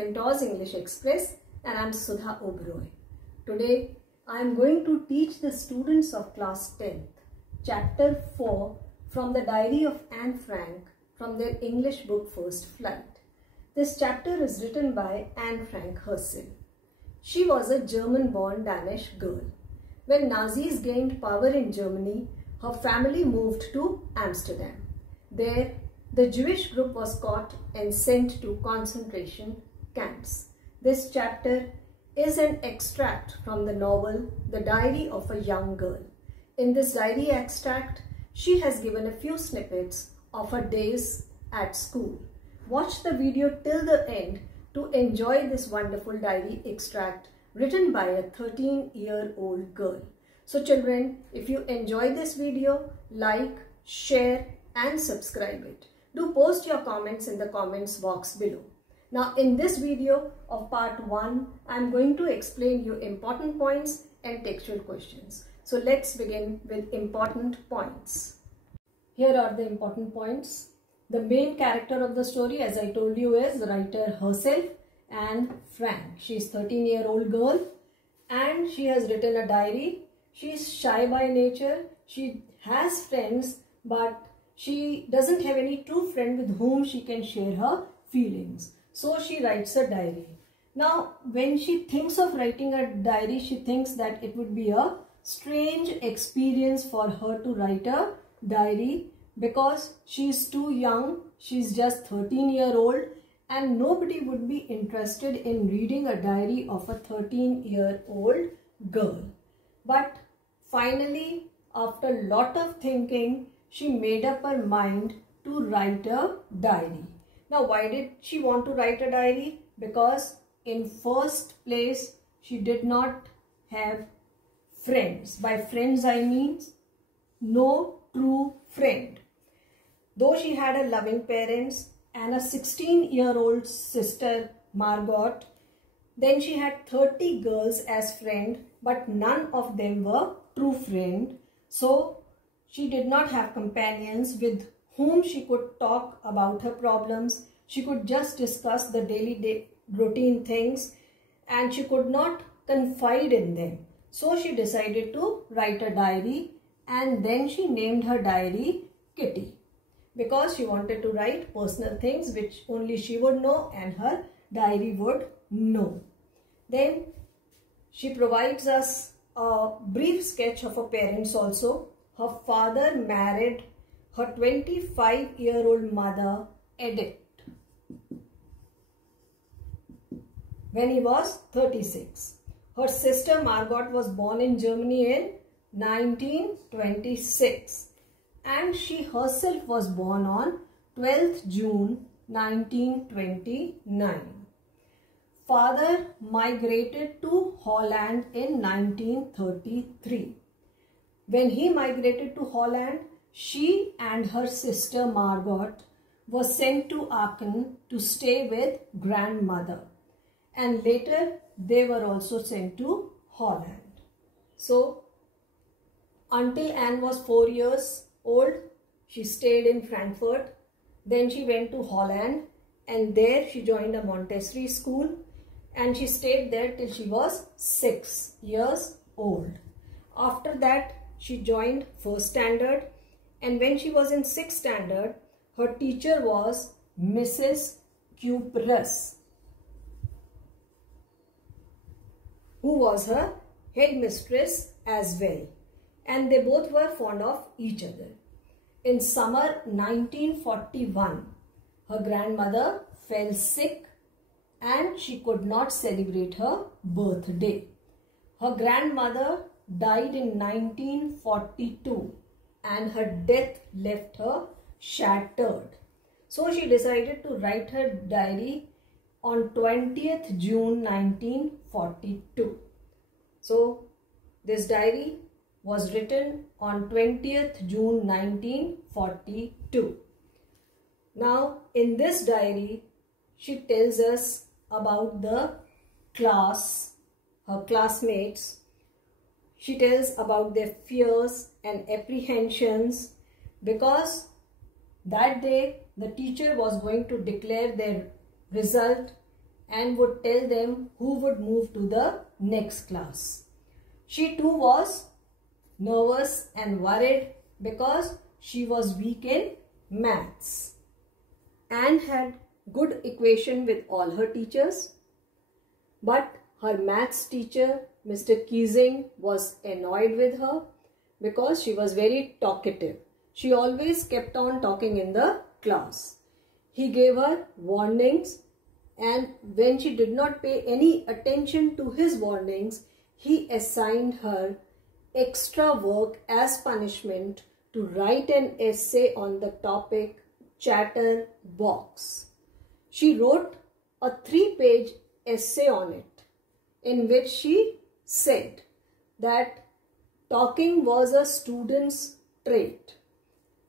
Mentors English Express and I am Sudha Oberoi. Today I am going to teach the students of class 10th chapter 4 from the diary of Anne Frank from their English book First Flight. This chapter is written by Anne Frank herself. She was a German-born Danish girl. When Nazis gained power in Germany, her family moved to Amsterdam. There, the Jewish group was caught and sent to concentration camps. This chapter is an extract from the novel The Diary of a Young Girl. In this diary extract, she has given a few snippets of her days at school. Watch the video till the end to enjoy this wonderful diary extract written by a 13-year-old girl. So children, if you enjoy this video, like, share and subscribe it. Do post your comments in the comments box below. Now in this video of part 1, I am going to explain you important points and textual questions. So let's begin with important points. Here are the important points. The main character of the story, as I told you, is the writer herself, Anne Frank. She is a 13-year-old girl and she has written a diary. She is shy by nature. She has friends, but she doesn't have any true friend with whom she can share her feelings. So she writes a diary. Now, when she thinks of writing a diary, she thinks that it would be a strange experience for her to write a diary because she is too young. She is just 13-year-old and nobody would be interested in reading a diary of a 13-year-old girl. But finally, after a lot of thinking, she made up her mind to write a diary. Now, why did she want to write a diary? Because in first place, she did not have friends. By friends, I mean no true friend. Though she had a loving parents and a 16-year-old sister, Margot, then she had 30 girls as friends, but none of them were true friends. So she did not have companions with whom she could talk about her problems. She could just discuss the daily routine things and she could not confide in them. So she decided to write a diary and then she named her diary Kitty because she wanted to write personal things which only she would know and her diary would know. Then she provides us a brief sketch of her parents also. Her father married her 25-year-old mother, Edith, when he was 36. Her sister Margot was born in Germany in 1926 and she herself was born on 12th June 1929. Father migrated to Holland in 1933. When he migrated to Holland, she and her sister Margot were sent to Aachen to stay with grandmother. And later they were also sent to Holland. So until Anne was 4 years old, she stayed in Frankfurt. Then she went to Holland and there she joined a Montessori school and she stayed there till she was 6 years old. After that, she joined first standard and when she was in 6th standard, her teacher was Mrs. Kuprus, who was her headmistress as well. And they both were fond of each other. In summer 1941, her grandmother fell sick and she could not celebrate her birthday. Her grandmother died in 1942 and her death left her shattered. So she decided to write her diary on 20th June 1942. So this diary was written on 20th June 1942. Now in this diary, she tells us about the class, her classmates. She tells about their fears and apprehensions because that day the teacher was going to declare their result and would tell them who would move to the next class. She too was nervous and worried because she was weak in maths. Anne had good equation with all her teachers, but her maths teacher, Mr. Keesing, was annoyed with her because she was very talkative. She always kept on talking in the class. He gave her warnings, and when she did not pay any attention to his warnings, he assigned her extra work as punishment to write an essay on the topic chatterbox. She wrote a 3-page essay on it, in which she said that talking was a student's trait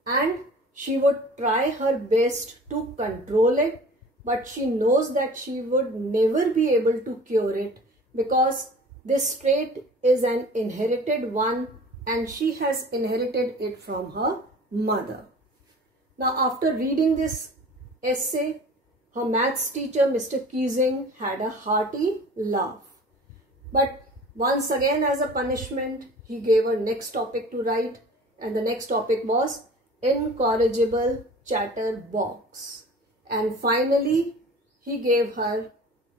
and she would try her best to control it, but she knows that she would never be able to cure it because this trait is an inherited one and she has inherited it from her mother. Now, after reading this essay, her maths teacher, Mr. Keesing, had a hearty laugh. But once again, as a punishment, he gave her next topic to write, and the next topic was incorrigible chatterbox. And finally, he gave her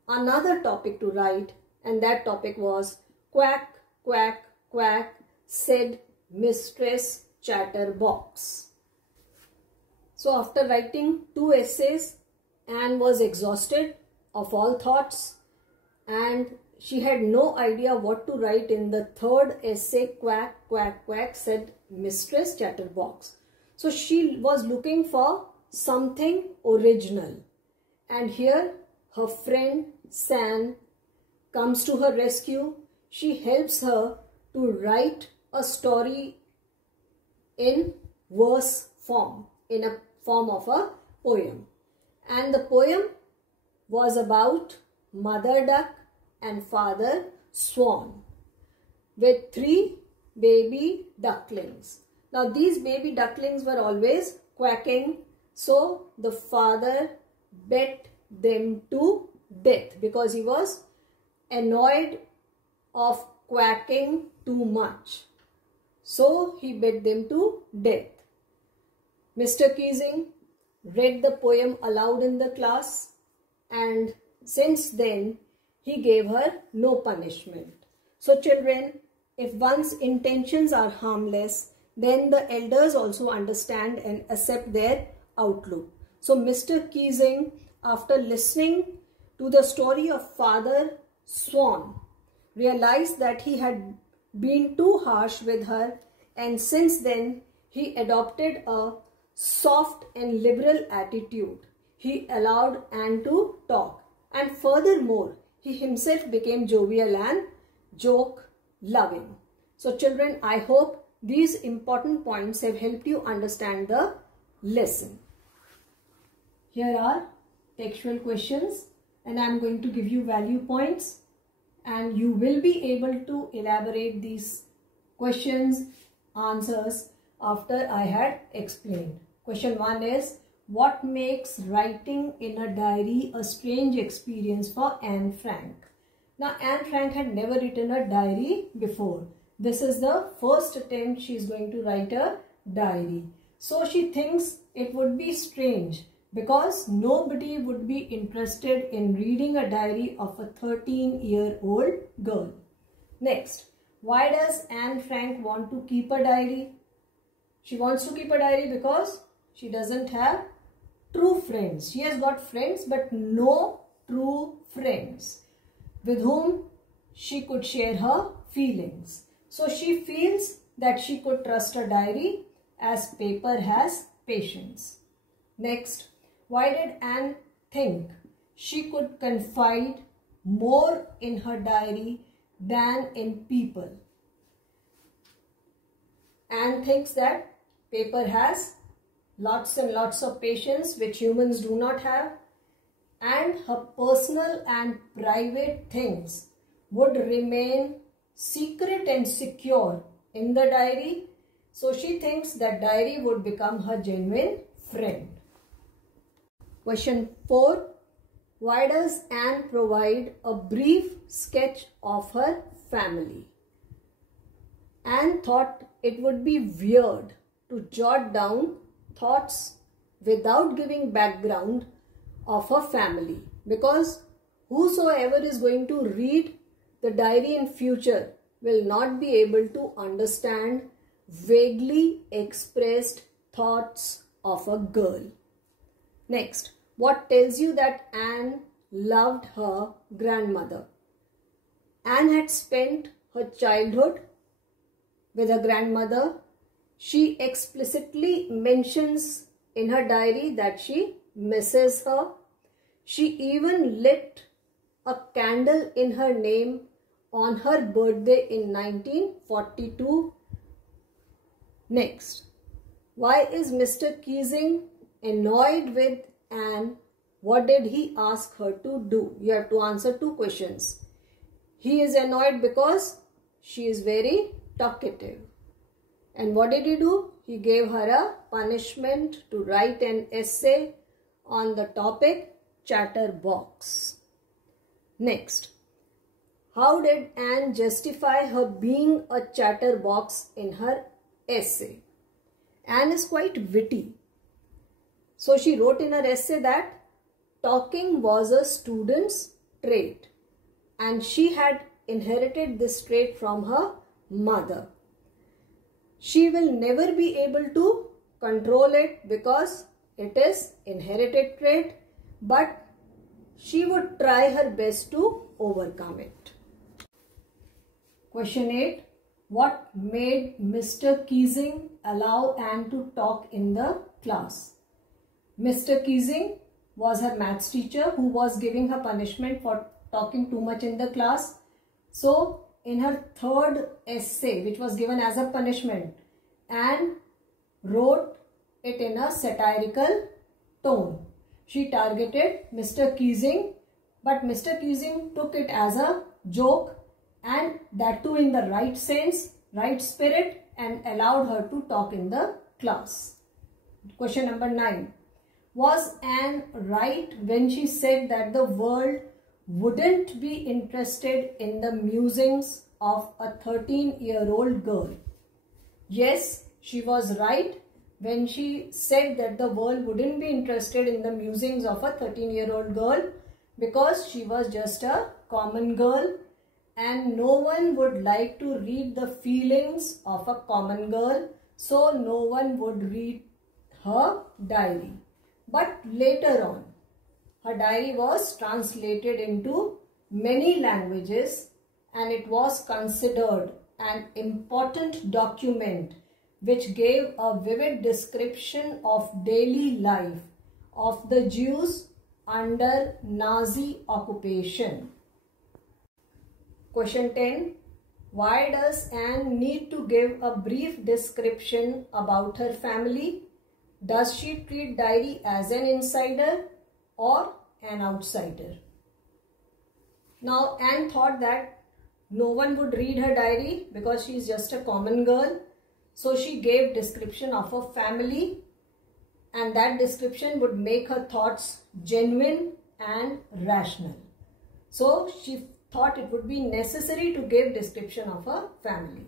another topic to write, and that topic was quack, quack, quack, said Mistress Chatterbox. So after writing 2 essays, Anne was exhausted of all thoughts and she had no idea what to write in the 3rd essay, quack, quack, quack, said Mistress Chatterbox. So she was looking for something original, and here her friend San comes to her rescue. She helps her to write a story in verse form, in a form of a poem. And the poem was about Mother Duck and Father Swan with 3 baby ducklings. Now these baby ducklings were always quacking, so the father bet them to death because he was annoyed of quacking too much. So he bet them to death. Mr. Keesing read the poem aloud in the class, and since then he gave her no punishment. So children, if one's intentions are harmless, then the elders also understand and accept their outlook. So Mr. Keesing, after listening to the story of Father Swan, realized that he had been too harsh with her, and since then he adopted a soft and liberal attitude. He allowed Anne to talk, and furthermore he himself became jovial and joke loving. So children, I hope these important points have helped you understand the lesson. Here are textual questions, and I am going to give you value points, and you will be able to elaborate these questions, answers after I had explained. Question 1 is, what makes writing in a diary a strange experience for Anne Frank? Now Anne Frank had never written a diary before. This is the first attempt she is going to write a diary. So she thinks it would be strange because nobody would be interested in reading a diary of a 13-year-old girl. Next, why does Anne Frank want to keep a diary? She wants to keep a diary because she doesn't have true friends. She has got friends but no true friends with whom she could share her feelings. So she feels that she could trust a diary as paper has patience. Next, why did Anne think she could confide more in her diary than in people? Anne thinks that paper has lots and lots of patience which humans do not have, and her personal and private things would remain secret and secure in the diary. So she thinks that diary would become her genuine friend. Question 4. why does Anne provide a brief sketch of her family? Anne thought it would be weird to jot down thoughts without giving background of her family, because whosoever is going to read the diary in future will not be able to understand vaguely expressed thoughts of a girl. Next, what tells you that Anne loved her grandmother? Anne had spent her childhood with her grandmother. She explicitly mentions in her diary that she misses her. She even lit a candle in her name on her birthday in 1942. Next, why is Mr. Keesing annoyed with Anne? What did he ask her to do? You have to answer two questions. He is annoyed because she is very talkative. And what did he do? He gave her a punishment to write an essay on the topic chatterbox. Next, how did Anne justify her being a chatterbox in her essay? Anne is quite witty. So she wrote in her essay that talking was a student's trait and she had inherited this trait from her mother. She will never be able to control it because it is inherited trait, but she would try her best to overcome it. Question 8. What made Mr. Keesing allow Anne to talk in the class? Mr. Keesing was her maths teacher who was giving her punishment for talking too much in the class. So, in her third essay, which was given as a punishment, Anne wrote it in a satirical tone. She targeted Mr. Keesing, but Mr. Keesing took it as a joke, and that too in the right sense, right spirit, and allowed her to talk in the class. Question number 9. Was Anne right when she said that the world wouldn't be interested in the musings of a 13-year-old girl? Yes, she was right when she said that the world wouldn't be interested in the musings of a 13-year-old girl, because she was just a common girl and no one would like to read the feelings of a common girl, so no one would read her diary. But later on, her diary was translated into many languages and it was considered an important document which gave a vivid description of daily life of the Jews under Nazi occupation. Question 10. Why does Anne need to give a brief description about her family? Does she treat diary as an insider or an outsider? Now, Anne thought that no one would read her diary because she is just a common girl. So she gave description of her family, and that description would make her thoughts genuine and rational. So she thought it would be necessary to give description of her family.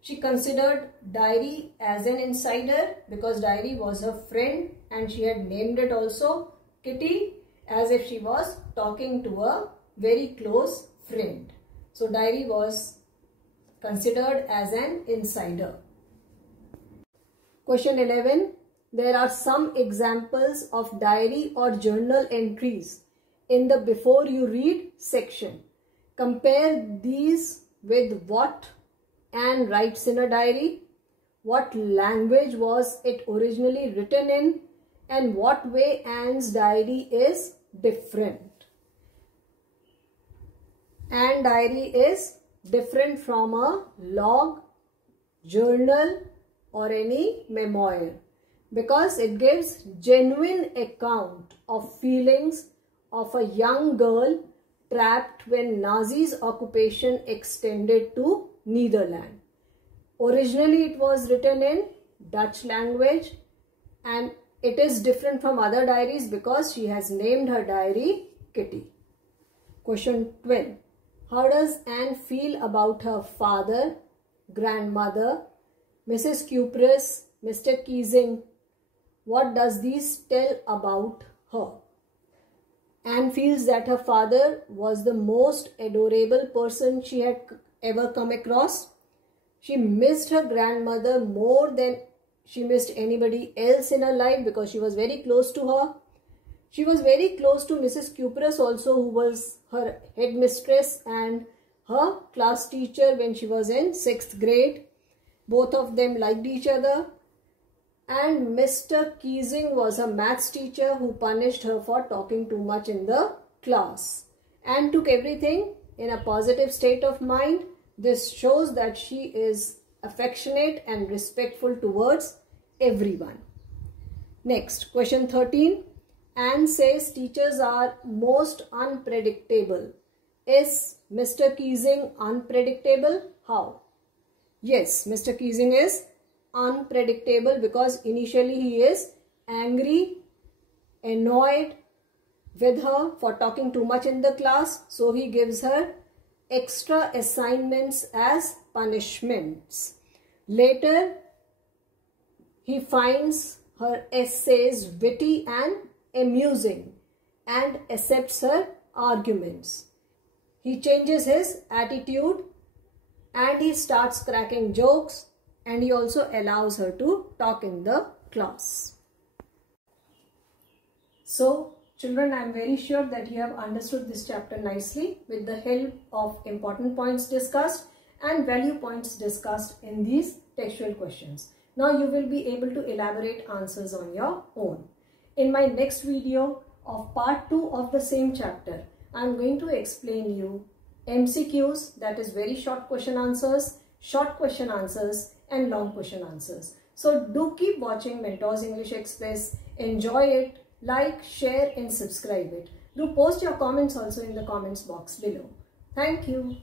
She considered diary as an insider because diary was her friend and she had named it also Kitty, as if she was talking to a very close friend. So diary was considered as an insider. Question 11. There are some examples of diary or journal entries in the before you read section. Compare these with what Anne writes in a diary, what language was it originally written in, and what way Anne's diary is different. Anne's diary is different from a log, journal or any memoir because it gives genuine account of feelings of a young girl trapped when Nazis' occupation extended to Netherlands. Originally it was written in Dutch language and it is different from other diaries because she has named her diary Kitty. Question 12. How does Anne feel about her father, grandmother, Mrs. Kypris, Mr. Keesing? What does these tell about her? Anne feels that her father was the most adorable person she had ever come across. She missed her grandmother more than she missed anybody else in her life because she was very close to her. She was very close to Mrs. Kypris also, who was her headmistress and her class teacher when she was in 6th grade. Both of them liked each other. And Mr. Keesing was a maths teacher who punished her for talking too much in the class and took everything in a positive state of mind. This shows that she is affectionate and respectful towards everyone. Next, question 13. Anne says teachers are most unpredictable. Is Mr. Keesing unpredictable? How? Yes, Mr. Keesing is unpredictable because initially he is angry, annoyed with her for talking too much in the class. So he gives her extra assignments as punishments. Later, he finds her essays witty and amusing and accepts her arguments. He changes his attitude and he starts cracking jokes, and he also allows her to talk in the class. So children, I am very sure that you have understood this chapter nicely with the help of important points discussed and value points discussed in these textual questions. Now you will be able to elaborate answers on your own. In my next video of part 2 of the same chapter, I am going to explain you MCQs, that is very short question answers, and long question answers. So do keep watching Mentors English Express. Enjoy it, like, share and subscribe it. Do post your comments also in the comments box below. Thank you.